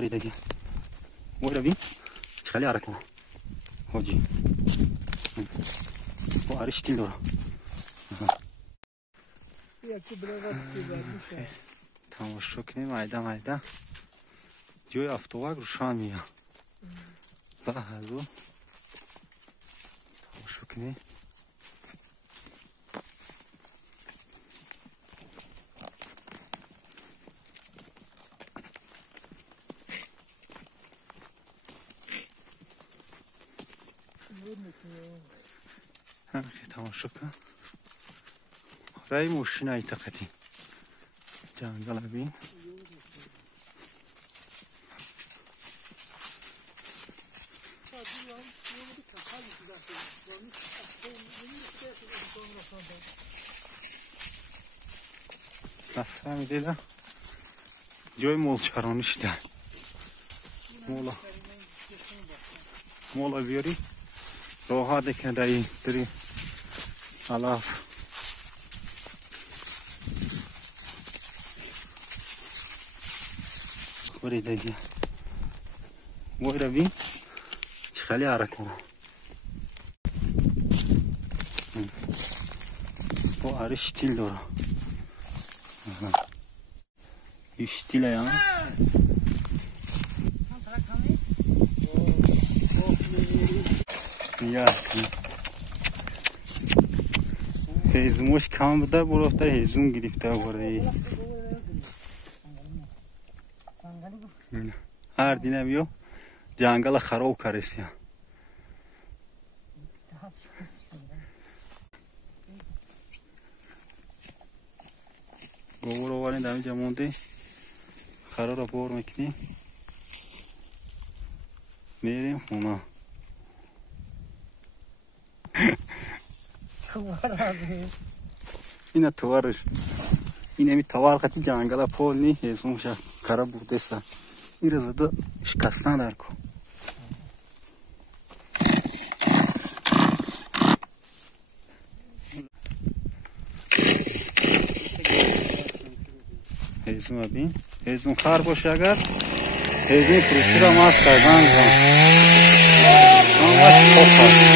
برید دیگه وای روی خیلی حرکت حاجی با عرش تیل داره تماشا کنیم مایده جای افتوک روشن میاد لحظه تماشا کنیم همه تماشا کن رای موشین های تقدیم جنگل بین نسته میدیدم جای مولچرانش ده مولا بیاری روها دیگه دایی داری علاف برید دیگه وای روی خیلی حرکت با عرش تیل داره ایش تیله یا هیزموش کم بوده برفته هیزم گرفته بوده هر دینه بیو جنگل خراب کرسی گوبر آورین دمی جمونده خرا را بار میکنیم میریم خونه اینه توارش اینه می توار خطی جنگل پول نی هیزموش خراب بوده سا این رو زده شکستن در کن هیزم بین هیزم خر باشه اگر هیزم پروشی را ماست کردن آن وقت خوب